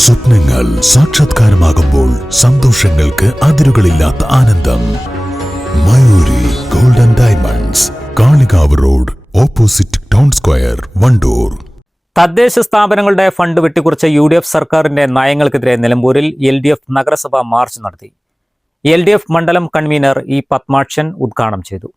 സ്വപ്നങ്ങൾ സാക്ഷാത്കാരമാകുമ്പോൾ സന്തോഷങ്ങൾക്ക് അതിരുകളില്ലാത്ത ആനന്ദം. Mayuri golden diamonds, Kalikavu road, opposite town square, Wandoor. തദ്ദേശ സ്ഥാപനങ്ങളുടെ ഫണ്ട് വെട്ടിക്കുറച്ച UDF സർക്കാരിന്റെ നയങ്ങൾക്കെതിരെ നിലമ്പൂരിൽ LDF നഗരസഭ മാർച്ച് നടത്തി. LDF മണ്ഡലം കൺവീനർ E. പത്മാക്ഷൻ ഉദ്ഘാടനം ചെയ്തു.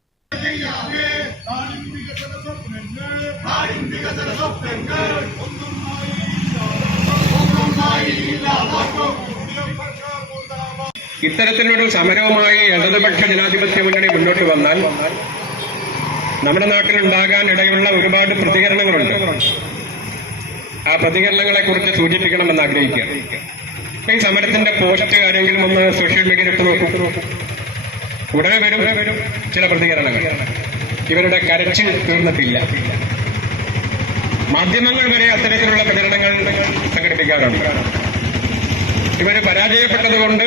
ഇത്തരത്തിലൊരു സമരവുമായി ഇടതുപക്ഷ ജനാധിപത്യ മുന്നണി മുന്നോട്ട് വന്നാൽ നമ്മുടെ നാട്ടിലുണ്ടാകാൻ ഇടയുള്ള ഒരുപാട് പ്രതികരണങ്ങളുണ്ട്. ആ പ്രതികരണങ്ങളെ കുറിച്ച് സൂചിപ്പിക്കണമെന്ന് ആഗ്രഹിക്കുകയാണ്. ഈ സമരത്തിന്റെ പോസ്റ്റ് ആരെങ്കിലും ഒന്ന് സോഷ്യൽ മീഡിയയിൽ ഇട്ട് നോക്കും, ഉടനെ വരും ചില പ്രതികരണങ്ങൾ. ഇവരുടെ കരച്ചിൽ തീർന്നിട്ടില്ല. മാധ്യമങ്ങൾ വരെ അത്തരത്തിലുള്ള പ്രചരണങ്ങൾ സംഘടിപ്പിക്കാറുണ്ട്. ഇവര് പരാജയപ്പെട്ടതുകൊണ്ട്,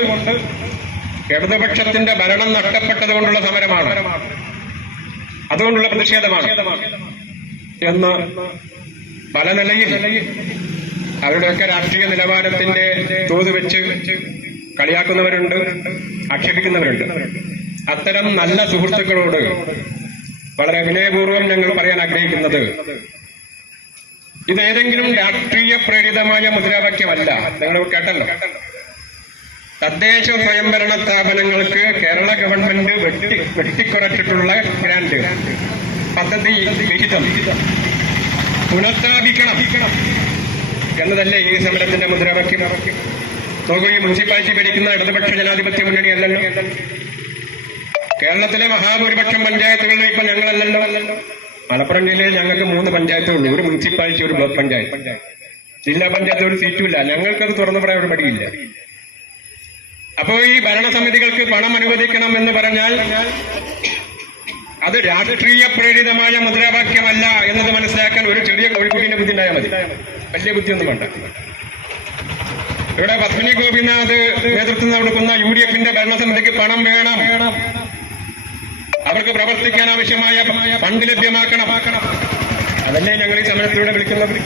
ഇടതുപക്ഷത്തിന്റെ ഭരണം നഷ്ടപ്പെട്ടതുകൊണ്ടുള്ള സമരമാണ്, അതുകൊണ്ടുള്ള പ്രതിഷേധമാണ് എന്ന് പല നിലയിൽ അവരുടെയൊക്കെ രാഷ്ട്രീയ നിലവാരത്തിന്റെ തോത് വെച്ച് കളിയാക്കുന്നവരുണ്ട്, ആക്ഷേപിക്കുന്നവരുണ്ട്. അത്തരം നല്ല സുഹൃത്തുക്കളോട് വളരെ വിനയപൂർവ്വം ഞങ്ങൾ പറയാൻ ആഗ്രഹിക്കുന്നത്, ഇതേതെങ്കിലും രാഷ്ട്രീയ പ്രേരിതമായ മുദ്രാവാക്യമല്ല. നിങ്ങൾ കേട്ടല്ലോ, തദ്ദേശ സ്വയംഭരണ സ്ഥാപനങ്ങൾക്ക് കേരള ഗവൺമെന്റ് വെട്ടിക്കുറച്ചിട്ടുള്ള ഗ്രാന്റ് പദ്ധതി വിഹിതം പുനഃസ്ഥാപിക്കണം എന്നതല്ലേ ഈ സമരത്തിന്റെ മുദ്രാവാക്യം. നോക്കൂ, ഈ മുനിസിപ്പാലിറ്റി ഭരിക്കുന്ന ഇടതുപക്ഷ ജനാധിപത്യ മുന്നണിയല്ലല്ലോ. കേരളത്തിലെ മഹാഭൂരിപക്ഷം പഞ്ചായത്തുകളിൽ ഇപ്പൊ ഞങ്ങളല്ലല്ലോ. മലപ്പുറം ജില്ലയിൽ ഞങ്ങൾക്ക് 3 പഞ്ചായത്തുള്ളൂ, ഒരു മുനിസിപ്പാലിറ്റി, ഒരു ബ്ലോക്ക് പഞ്ചായത്ത്. ജില്ലാ പഞ്ചായത്ത് ഒരു സീറ്റുമില്ല. ഞങ്ങൾക്കത് തുറന്നു പറയാൻ ഒരു മടിയില്ല. അപ്പോ ഈ ഭരണസമിതികൾക്ക് പണം അനുവദിക്കണം എന്ന് പറഞ്ഞാൽ അത് രാഷ്ട്രീയ പ്രേരിതമായ മുദ്രാവാക്യമല്ല എന്നത് മനസ്സിലാക്കാൻ ഒരു ചെറിയ കോഴിക്കുട്ടിന്റെ ബുദ്ധി ഉണ്ടായാൽ മതി, വലിയ ബുദ്ധിയൊന്നും വേണ്ട. ഇവിടെ പത്മിനി ഗോപിനാഥ് നേതൃത്വം കൊടുക്കുന്ന UDFന്റെ ഭരണസമിതിക്ക് പണം വേണം, അവർക്ക് പ്രവർത്തിക്കാൻ ആവശ്യമായ ഫണ്ട് ലഭ്യമാക്കണം. അതല്ലേ ഞങ്ങൾ ഈ സമരത്തിലൂടെ വിളിക്കുന്നത്.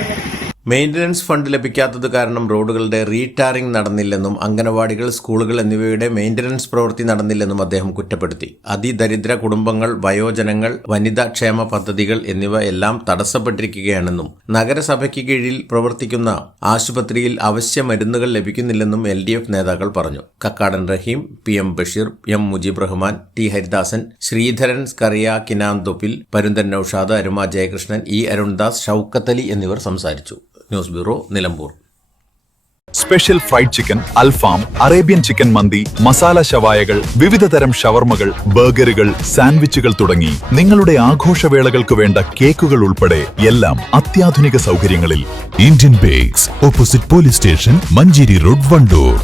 മെയിൻ്റനൻസ് ഫണ്ട് ലഭിക്കാത്തത് കാരണം റോഡുകളുടെ റീടാറിംഗ് നടന്നില്ലെന്നും അംഗനവാടികൾ, സ്കൂളുകൾ എന്നിവയുടെ മെയിൻ്റനൻസ് പ്രവൃത്തി നടന്നില്ലെന്നും അദ്ദേഹം കുറ്റപ്പെടുത്തി. അതിദരിദ്ര കുടുംബങ്ങൾ, വയോജനങ്ങൾ, വനിതാ ക്ഷേമ പദ്ധതികൾ എന്നിവ എല്ലാം തടസ്സപ്പെട്ടിരിക്കുകയാണെന്നും നഗരസഭയ്ക്ക് കീഴിൽ പ്രവർത്തിക്കുന്ന ആശുപത്രിയിൽ അവശ്യ മരുന്നുകൾ ലഭിക്കുന്നില്ലെന്നും LDF നേതാക്കൾ പറഞ്ഞു. കക്കാടൻ റഹീം, PM Basheer, M Mujeeb Rahman, T Haridasan, Sreedharan Scaria, കിനാന്തൊപ്പിൽ, Parunthan Naushad, അരുമ ജയകൃഷ്ണൻ, E അരുൺദാസ്, ഷൌക്കത്തലി എന്നിവർ സംസാരിച്ചു. News bureau, Nilambur. Special fried chicken, അൽഫാം, അറേബ്യൻ ചിക്കൻ മന്തി, മസാല ഷവായകൾ, വിവിധ തരം ഷവർമകൾ, ബർഗറുകൾ, സാൻഡ്വിച്ചുകൾ തുടങ്ങി നിങ്ങളുടെ ആഘോഷവേളകൾക്ക് വേണ്ട കേക്കുകൾ ഉൾപ്പെടെ എല്ലാം അത്യാധുനിക സൗകര്യങ്ങളിൽ. Indian bakes, opposite police station, Manjeri road, Wandoor.